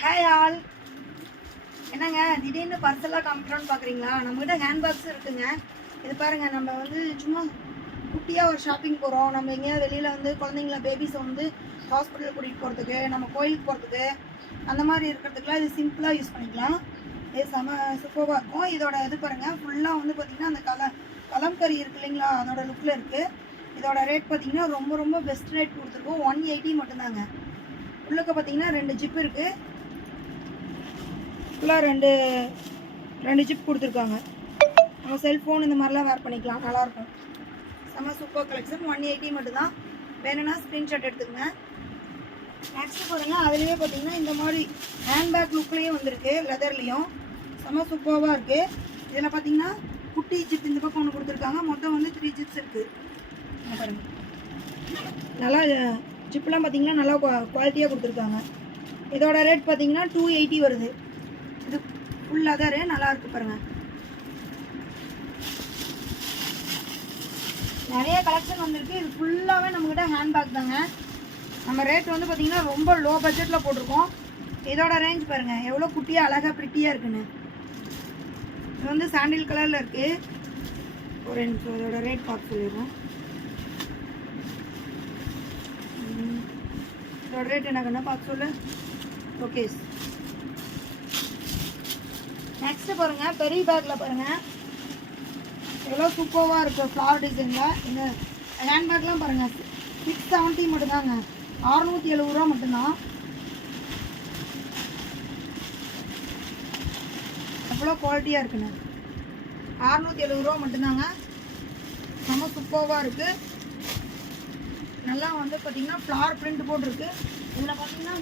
Hi all. என்னங்க திடீர்னு பார்சலாக காமிக்கிறோன்னு பார்க்குறீங்களா? நம்மகிட்ட ஹேண்ட் பேக்ஸ் இருக்குங்க. இது பாருங்கள், நம்ம வந்து சும்மா குட்டியாக ஒரு ஷாப்பிங் போகிறோம், நம்ம எங்கேயாவது வெளியில் வந்து குழந்தைங்கள பேபிஸை வந்து ஹாஸ்பிட்டல் கூட்டிகிட்டு போகிறதுக்கு, நம்ம கோயிலுக்கு போகிறதுக்கு, அந்த மாதிரி இருக்கிறதுக்குலாம் இது சிம்பிளாக யூஸ் பண்ணிக்கலாம். இது சூப்பராக இருக்கும். இதோட இது பாருங்கள், ஃபுல்லாக வந்து பார்த்திங்கன்னா அந்த கலம்கரி இருக்குது இல்லைங்களா, அதோட லுக்கில் இருக்குது. இதோட ரேட் பார்த்திங்கன்னா ரொம்ப ரொம்ப பெஸ்ட் ரேட் கொடுத்துருக்கோம். 180 மட்டும்தாங்க. உள்ளுக்க பார்த்திங்கன்னா 2 ஜிப் இருக்குது. ஃபுல்லாக ரெண்டு ஜிப் கொடுத்துருக்காங்க. நம்ம செல்ஃபோன் இந்த மாதிரிலாம் வேர் பண்ணிக்கலாம், நல்லாயிருக்கும். செம்ம சூப்பர் கலெக்ஷன். 180 மட்டும்தான். வேணும்னா ஸ்க்ரீன்ஷாட் எடுத்துக்கங்க. நெக்ஸ்ட்டு பாருங்கள், அதுலேயே பார்த்தீங்கன்னா இந்த மாதிரி ஹேண்ட்பேக் லுக்லேயும் வந்திருக்கு, லெதர்லேயும். செம்ம சூப்பராக இருக்குது. இதில் பார்த்தீங்கன்னா குட்டி ஜிப் இந்த பக்கம் ஒன்று கொடுத்துருக்காங்க. மொத்தம் வந்து 3 ஜிப்ஸ் இருக்குது. பாருங்கள், நல்லா ஜிப்லாம் பார்த்தீங்கன்னா நல்லா குவாலிட்டியாக கொடுத்துருக்காங்க. இதோட ரேட் பார்த்தீங்கன்னா 280 வருது. இது ஃபுல் லெதரு, நல்லா இருக்குது பாருங்கள். நிறைய கலெக்ஷன் வந்திருக்கு. இது ஃபுல்லாகவே நம்மக்கிட்ட ஹேண்ட்பேக் தாங்க. நம்ம ரேட் வந்து பார்த்திங்கன்னா ரொம்ப லோ பட்ஜெட்டில் போட்டிருக்கோம். இதோட ரேஞ்ச் பாருங்கள் எவ்வளோ குட்டியாக அழகாக ப்ரிட்டியாக இருக்குன்னு. இது வந்து சாண்டில் கலரில் இருக்குது. ஒரு நிமிஷம் இதோட ரேட் பார்த்து சொல்லிடுறோம். இதோட ரேட் என்ன கண்ணா பார்த்து சொல்லு. ஓகே, நெக்ஸ்ட்டு பாருங்கள், பெரிய பேக்கில் பாருங்கள் எவ்வளோ சூப்பராக இருக்குது ஃப்ளார் டிசைனில். இந்த ஹேண்ட்பேக்லாம் பாருங்கள் 670 மட்டும்தாங்க. 670 ரூபா மட்டும்தான். எவ்வளோ குவாலிட்டியாக இருக்குன்னு. 670 ரூபா மட்டும்தாங்க. ரொம்ப சூப்பராக இருக்குது. நல்லா வந்து பார்த்திங்கன்னா ஃப்ளார் பிரிண்ட் போட்டிருக்கு. இதில் பார்த்திங்கன்னா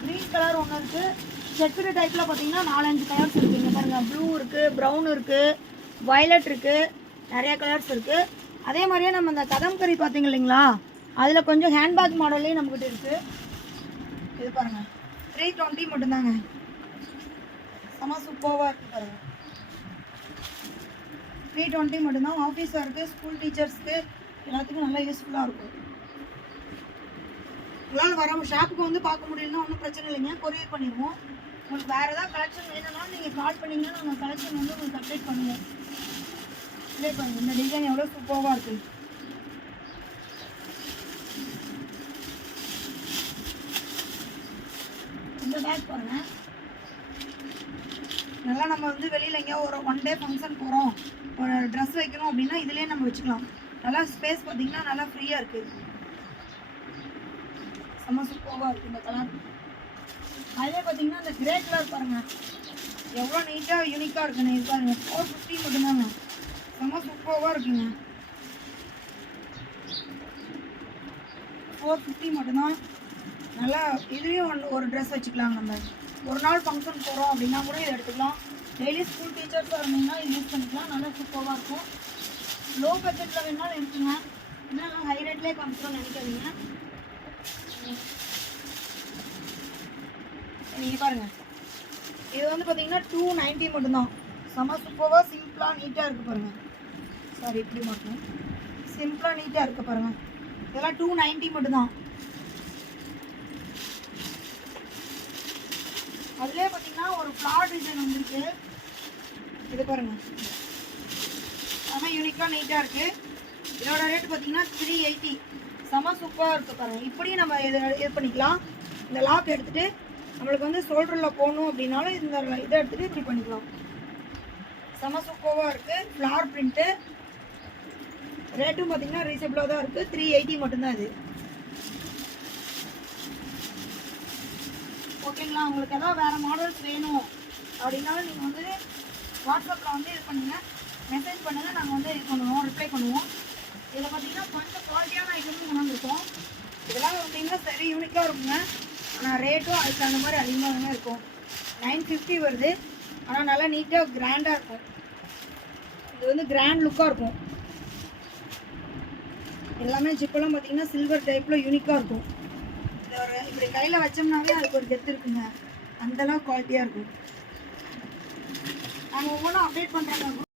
க்ரீன் கலர் ஒன்று இருக்குது. செக்குடு டைப்பில் பார்த்தீங்கன்னா 4-5 கலர்ஸ் இருக்குது. இங்கே பாருங்கள், ப்ளூ இருக்குது, ப்ரௌன் இருக்குது, வயலட் இருக்குது, நிறைய கலர்ஸ் இருக்குது. அதே மாதிரியே நம்ம இந்த கதம்கரி பார்த்தீங்க இல்லைங்களா, அதில் கொஞ்சம் ஹேண்ட்பேக் மாடல்லையும் நம்மக்கிட்ட இருக்குது. இது பாருங்கள் 320 மட்டும்தாங்க. செம்ம சூப்பராக இருக்குது பாருங்கள். 320 மட்டும்தான். ஆஃபீஸ் ஒர்க்கு, ஸ்கூல் டீச்சர்ஸ்க்கு எல்லாத்துக்கும் நல்லா யூஸ்ஃபுல்லாக இருக்கும். உங்களால் வர ஷாப்புக்கு வந்து பார்க்க முடியலன்னா ஒன்றும் பிரச்சனை இல்லைங்க, கொரியர் பண்ணிடுவோம். உங்களுக்கு வேறு ஏதாவது கலெக்ஷன் வேணும்னா நீங்கள் கால் பண்ணிங்கன்னா நாங்கள் கலெக்ஷன் வந்து உங்களுக்கு அப்டேட் பண்ணுவோம். அப்டேட் பண்ணுங்கள். இந்த டிசைன் எவ்வளோ சூப்பராக இருக்குது. இந்த பேக் பாருங்கள், நல்லா நம்ம வந்து வெளியில் எங்கேயோ ஒரு 1 டே ஃபங்க்ஷன் போகிறோம், ஒரு ட்ரெஸ் வைக்கணும் அப்படின்னா இதிலே நம்ம வச்சுக்கலாம். நல்லா ஸ்பேஸ் பார்த்திங்கன்னா நல்லா ஃப்ரீயாக இருக்குது. செம்ம சூப்பராக இருக்குது இந்த கலர். அதே பார்த்தீங்கன்னா இந்த கிரே கலர் பாருங்கள் எவ்வளோ நீட்டாக யூனிக்காக இருக்குண்ணே. இது பாருங்கள் 450 மட்டும்தாங்க. செம்ம சூப்பராக இருக்குங்க. 450 மட்டும்தான். நல்லா இதுலேயும் ஒரு ட்ரெஸ் வச்சுக்கலாம். நம்ம ஒரு நாள் ஃபங்க்ஷன் போகிறோம் அப்படின்னா கூட இதை எடுத்துக்கலாம். டெய்லி ஸ்கூல் டீச்சர்ஸாக இருந்தீங்கன்னா இது யூஸ் பண்ணிக்கலாம். நல்லா சூப்பராக இருக்கும். லோ பட்ஜெட்டில் வேணாலும் எடுத்துங்க. இன்னும் ஹை ரேட்லேயே காமிச்சிடணும்னு நினைக்காதீங்க. நீங்கள் பாருங்கள், இது வந்து பார்த்தீங்கன்னா 290 மட்டும்தான். செம்ம சூப்பராக சிம்பிளாக நீட்டாக இருக்குது பாருங்கள். சாரி, இப்படி மட்டும் சிம்பிளாக நீட்டாக இருக்குது பாருங்கள். இதெல்லாம் 290 மட்டும்தான். அதுலேயே பார்த்தீங்கன்னா ஒரு ஃப்ளார் டிசைன் வந்துருக்கு. இது பாருங்கள், செம்ம யூனிக்காக நீட்டாக இருக்குது. இதோட ரேட் பார்த்தீங்கன்னா 380. செம்ம சூப்பராக இருக்குது பாருங்கள். இப்படி நம்ம இது பண்ணிக்கலாம். இந்த லாக் எடுத்துகிட்டு நம்மளுக்கு வந்து ஷோல்டரில் போகணும் அப்படின்னாலும் இந்த இதை எடுத்துகிட்டு இப்படி பண்ணிக்கலாம். செம்ம சூப்பராக இருக்குது. Flower print. ரேட்டும் பார்த்திங்கன்னா ரீசனபிளாக தான் இருக்குது. 380 மட்டும்தான் இது. ஓகேங்களா? உங்களுக்கு எதாவது வேறு மாடல்ஸ் வேணும் அப்படின்னாலும் நீங்கள் வந்து வாட்ஸ்அப்பில் வந்து இது பண்ணுங்கள், மெசேஜ் பண்ணுங்கள். நாங்கள் வந்து இது பண்ணுவோம், ரிப்ளை பண்ணுவோம். இதில் பார்த்திங்கன்னா கொஞ்சம் குவாலிட்டியான ஐட்டமும் கொண்டு இருக்கும். இதெல்லாம் பார்த்திங்கன்னா சரி யூனிக்காக இருக்குங்க. ஆனால் ரேட்டும் அதுக்கு அந்த மாதிரி அதிகமாக தானே இருக்கும். 950 வருது. ஆனால் நல்லா நீட்டாக கிராண்டாக இருக்கும். இது வந்து கிராண்ட் லுக்காக இருக்கும். எல்லாமே ஜிப்பெல்லாம் பார்த்திங்கன்னா சில்வர் டைப்பில் யூனிக்காக இருக்கும். இது ஒரு இப்படி கையில் வச்சோம்னாவே அதுக்கு ஒரு கெத்து இருக்குங்க. அந்தளவுக்கு குவாலிட்டியாக இருக்கும். நாங்கள் ஒவ்வொன்றும் அப்டேட் பண்ணுறாங்க.